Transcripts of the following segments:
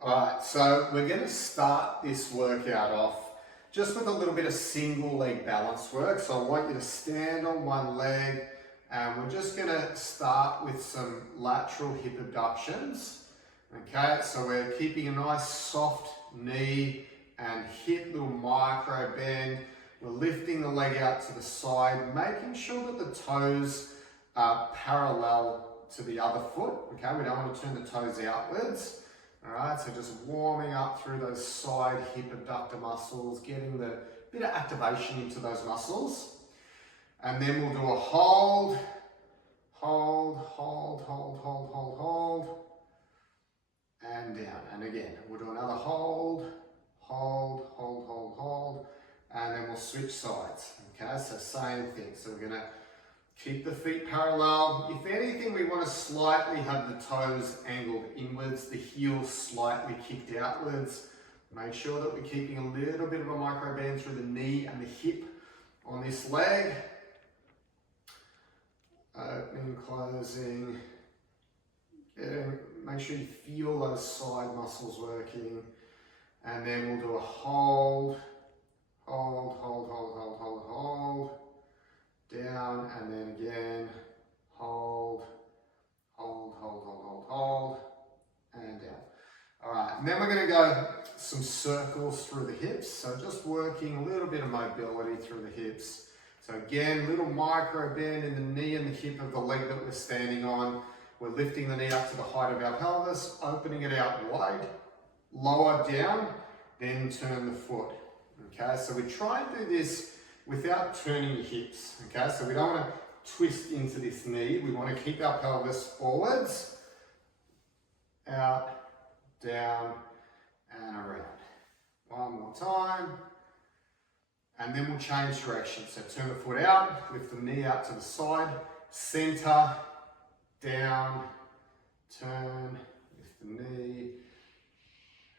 Alright, so we're going to start this workout off just with a little bit of single leg balance work. So I want you to stand on one leg and we're just going to start with some lateral hip abductions. Okay, so we're keeping a nice soft knee and hip, little micro bend. We're lifting the leg out to the side, making sure that the toes are parallel to the other foot. Okay, we don't want to turn the toes outwards. All right, so just warming up through those side hip abductor muscles, getting the bit of activation into those muscles. And then we'll do a hold, and down. And again, we'll do another hold, and then we'll switch sides. Okay, so same thing. So we're gonna keep the feet parallel. If anything, we want to slightly have the toes angled inwards, the heels slightly kicked outwards. Make sure that we're keeping a little bit of a micro bend through the knee and the hip on this leg. Opening, closing. Make sure you feel those side muscles working. And then we'll do a hold, down, and then again, hold, and down. All right, and then we're going to go some circles through the hips. So just working a little bit of mobility through the hips. So again, little micro bend in the knee and the hip of the leg that we're standing on. We're lifting the knee up to the height of our pelvis, opening it out wide, lower down, then turn the foot. Okay, so we try and do this without turning your hips. Okay, so we don't want to twist into this knee. We want to keep our pelvis forwards, out, down, and around. One more time. And then we'll change direction. So turn the foot out, lift the knee out to the side, center, down, turn, lift the knee,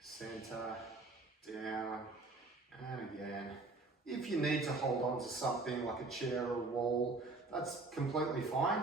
center, down, and again. If you need to hold on to something like a chair or a wall, that's completely fine.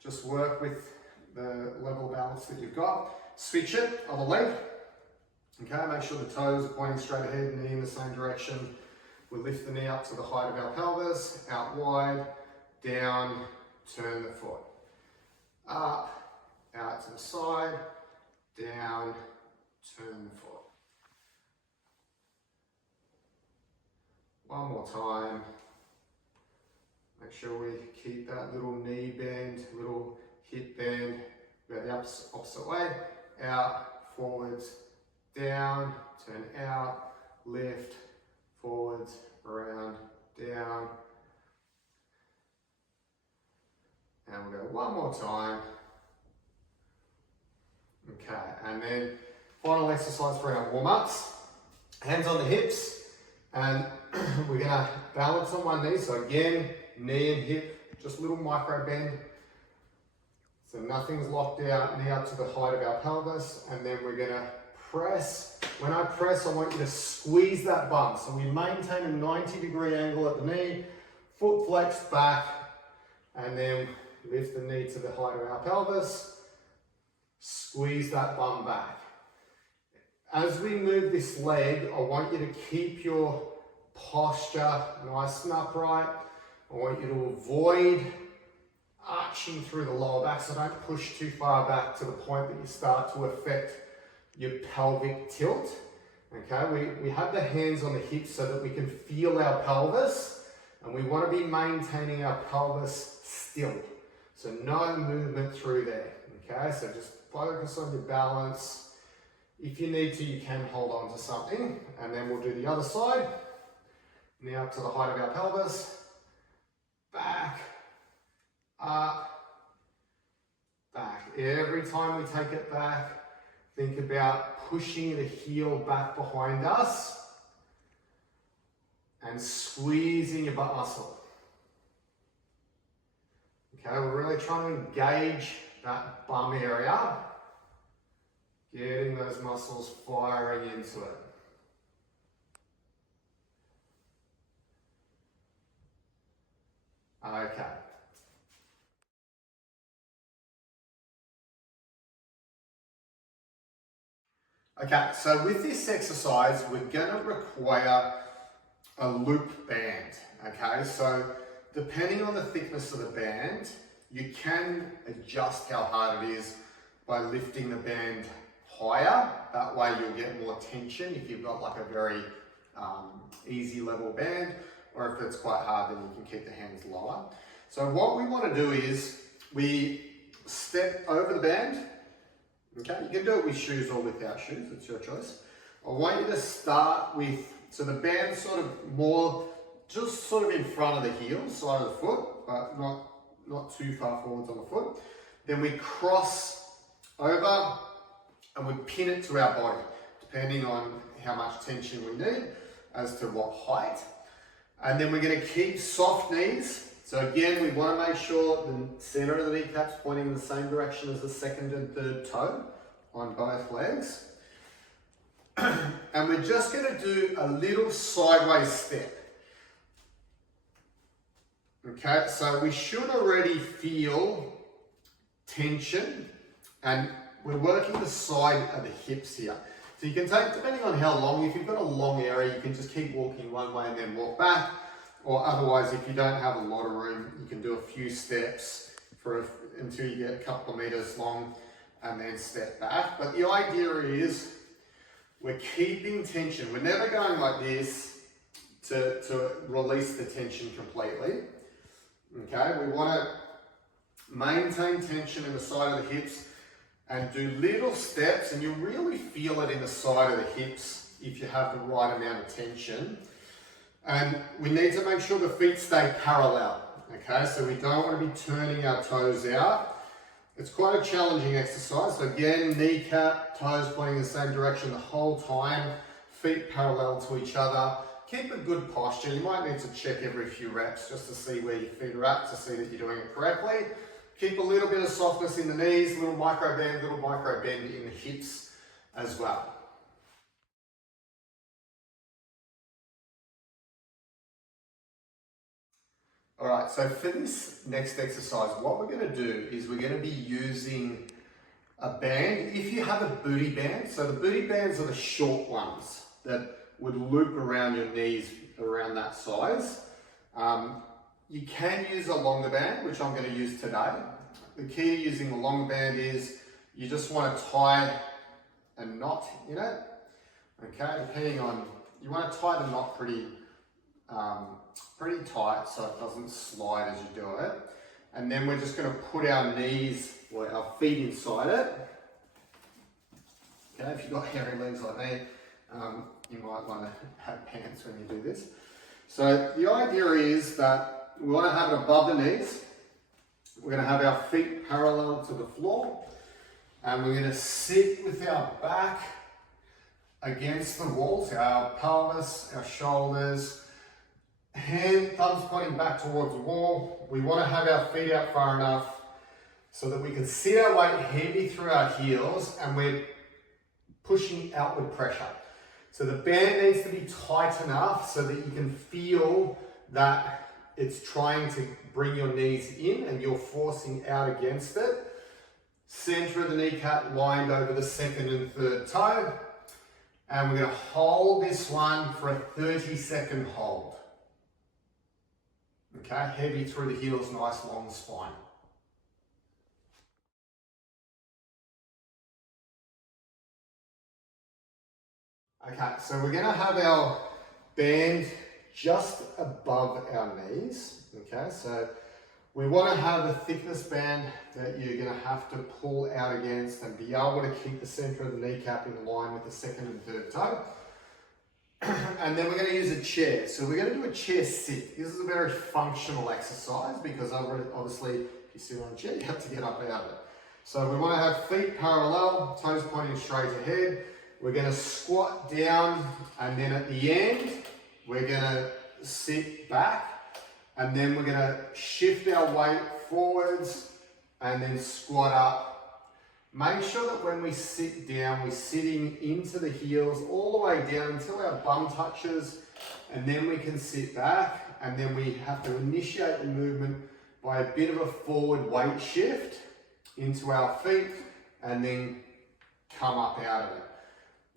Just work with the level of balance that you've got. Switch it, other leg. Okay, make sure the toes are pointing straight ahead, knee in the same direction. We'll lift the knee up to the height of our pelvis, out wide, down, turn the foot. Up, out to the side, down, turn the foot. One more time. Make sure we keep that little knee bend, little hip bend. Go the opposite way. Out, forwards, down, turn out, lift, forwards, around, down. And we'll go one more time. Okay, and then final exercise for our warm-ups. Hands on the hips. And we're going to balance on one knee. So again, knee and hip, just a little micro bend. So nothing's locked out, knee up to the height of our pelvis. And then we're going to press. When I press, I want you to squeeze that bum. So we maintain a 90-degree angle at the knee, foot flexed back, and then lift the knee to the height of our pelvis. Squeeze that bum back. As we move this leg, I want you to keep your posture nice and upright. I want you to avoid arching through the lower back, so don't push too far back to the point that you start to affect your pelvic tilt. Okay, we have the hands on the hips so that we can feel our pelvis, and we want to be maintaining our pelvis still. So no movement through there. Okay, so just focus on your balance. If you need to, you can hold on to something, and then we'll do the other side. Knee up to the height of our pelvis, back, up, back. Every time we take it back, think about pushing the heel back behind us and squeezing your butt muscle. Okay, we're really trying to engage that bum area, getting those muscles firing into it. Okay. Okay, so with this exercise, we're gonna require a loop band, okay? So depending on the thickness of the band, you can adjust how hard it is by lifting the band higher. That way you'll get more tension if you've got like a very easy level band, or if it's quite hard, then you can keep the hands lower. So what we want to do is we step over the band. Okay, you can do it with shoes or without shoes, it's your choice. I want you to start with, so the band's sort of more, just sort of in front of the heel, side of the foot, but not too far forwards on the foot. Then we cross over and we pin it to our body, depending on how much tension we need as to what height. And then we're going to keep soft knees. So again, we want to make sure the center of the kneecap's pointing in the same direction as the second and third toe on both legs. And we're just going to do a little sideways step. Okay, so we should already feel tension, and we're working the side of the hips here. So you can take, depending on how long, if you've got a long area, you can just keep walking one way and then walk back. Or otherwise, if you don't have a lot of room, you can do a few steps until you get a couple of meters long and then step back. But the idea is we're keeping tension. We're never going like this to release the tension completely. Okay, we want to maintain tension in the side of the hips and do little steps, and you'll really feel it in the side of the hips if you have the right amount of tension. And we need to make sure the feet stay parallel, okay? So we don't want to be turning our toes out. It's quite a challenging exercise. So again, kneecap, toes pointing in the same direction the whole time, feet parallel to each other. Keep a good posture. You might need to check every few reps just to see where your feet are at, to see that you're doing it correctly. Keep a little bit of softness in the knees, little micro bend in the hips as well. All right, so for this next exercise, what we're going to do is we're going to be using a band. If you have a booty band, so the booty bands are the short ones that would loop around your knees around that size. You can use a longer band, which I'm going to use today. The key to using a longer band is you just want to tie a knot in it. Okay, depending on, you want to tie the knot pretty tight so it doesn't slide as you do it. And then we're just going to put our knees or our feet inside it. Okay, if you've got hairy legs like me, you might want to have pants when you do this. So the idea is that we want to have it above the knees. We're going to have our feet parallel to the floor, and we're going to sit with our back against the wall, so our pelvis, our shoulders, thumbs pointing back towards the wall. We want to have our feet out far enough so that we can sit our weight heavy through our heels and we're pushing outward pressure. So the band needs to be tight enough so that you can feel that it's trying to bring your knees in and you're forcing out against it. Center of the kneecap lined over the second and third toe. And we're going to hold this one for a 30-second hold. Okay, heavy through the heels, nice long spine. Okay, so we're going to have our band just above our knees. Okay, so we want to have a thickness band that you're going to have to pull out against and be able to keep the center of the kneecap in line with the second and third toe. And then we're going to use a chair. So we're going to do a chair sit. This is a very functional exercise because obviously if you sit on a chair, you have to get up out of it. So we want to have feet parallel, toes pointing straight ahead. We're going to squat down, and then at the end, we're going to sit back, and then we're going to shift our weight forwards and then squat up. Make sure that when we sit down, we're sitting into the heels all the way down until our bum touches, and then we can sit back, and then we have to initiate the movement by a bit of a forward weight shift into our feet and then come up out of it.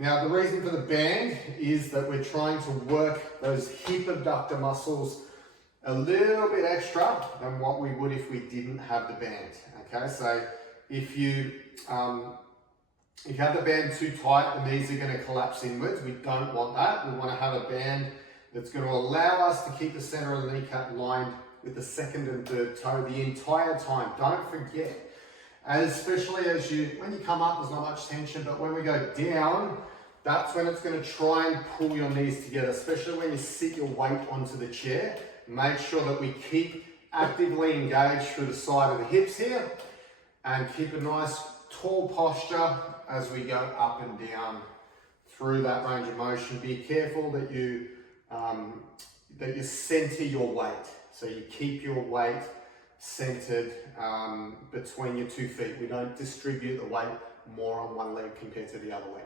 Now, the reason for the band is that we're trying to work those hip abductor muscles a little bit extra than what we would if we didn't have the band. Okay, so if you have the band too tight, the knees are going to collapse inwards. We don't want that. We want to have a band that's going to allow us to keep the center of the kneecap lined with the second and third toe the entire time. Don't forget, and especially when you come up, there's not much tension, but when we go down, that's when it's going to try and pull your knees together, especially when you sit your weight onto the chair. Make sure that we keep actively engaged through the side of the hips here and keep a nice tall posture as we go up and down through that range of motion. Be careful that you center your weight. So you keep your weight centered between your 2 feet. We don't distribute the weight more on one leg compared to the other leg.